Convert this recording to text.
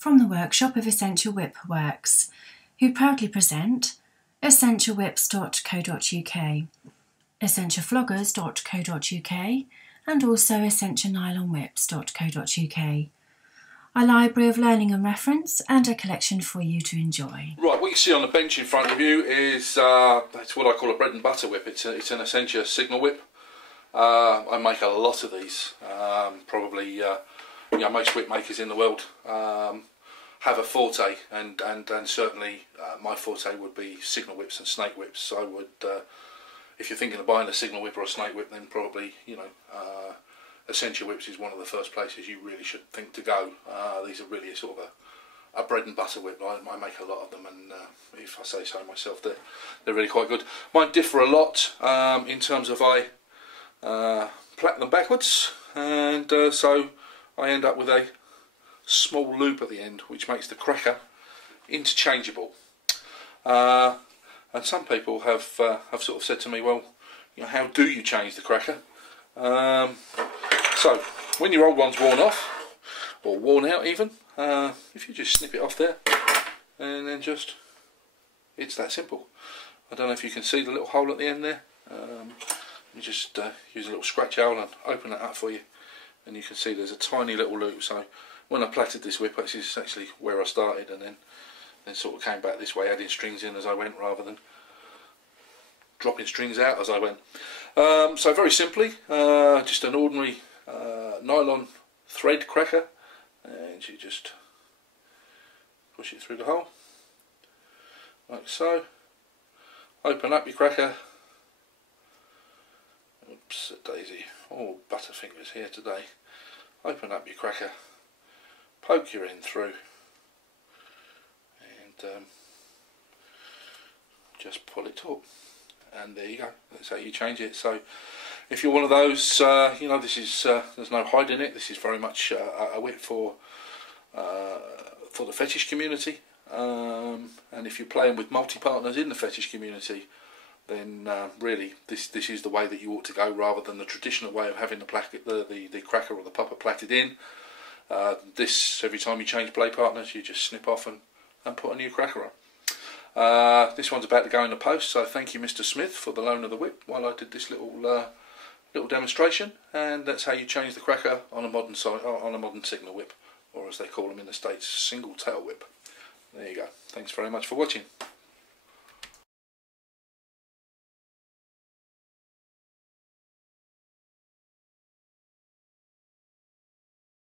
from the workshop of Essentia Whip Works, who proudly present essentiawhips.co.uk, essentiafloggers.co.uk and also essentianylonwhips.co.uk, a library of learning and reference and a collection for you to enjoy. Right, what you see on the bench in front of you is that's what I call a bread and butter whip. It's an Essentia signal whip. I make a lot of these. Probably most whip makers in the world have a forte, and certainly my forte would be signal whips and snake whips. I would, if you're thinking of buying a signal whip or a snake whip, then probably Essentia whips is one of the first places you really should think to go. These are really sort of a bread and butter whip. I make a lot of them, and if I say so myself, they're really quite good. Mine differ a lot in terms of I plait them backwards, and so I end up with a small loop at the end, which makes the cracker interchangeable. And some people have sort of said to me, well, how do you change the cracker? So when your old one's worn off, or worn out even, if you just snip it off there, and then it's that simple. I don't know if you can see the little hole at the end there. You just use a little scratch awl and open that up for you, and you can see there's a tiny little loop. So when I plaited this whip, this is actually where I started, and then sort of came back this way, adding strings in as I went rather than dropping strings out as I went. So very simply, just an ordinary nylon thread cracker, and you just push it through the hole like so. Open up your cracker. Oops, a daisy. Oh, butterfingers here today. Open up your cracker, poke your end through, and just pull it up, and there you go. That's how you change it. So if you're one of those, this is there's no hiding it. This is very much a whip for the fetish community, and if you're playing with multi-partners in the fetish community, then really this is the way that you ought to go, rather than the traditional way of having the cracker or the popper plaited in. This, every time you change play partners, you just snip off and put a new cracker on. This one's about to go in the post, so thank you, Mr. Smith, for the loan of the whip while I did this little demonstration. And that's how you change the cracker on a modern signal whip, or as they call them in the States, single tail whip. There you go. Thanks very much for watching.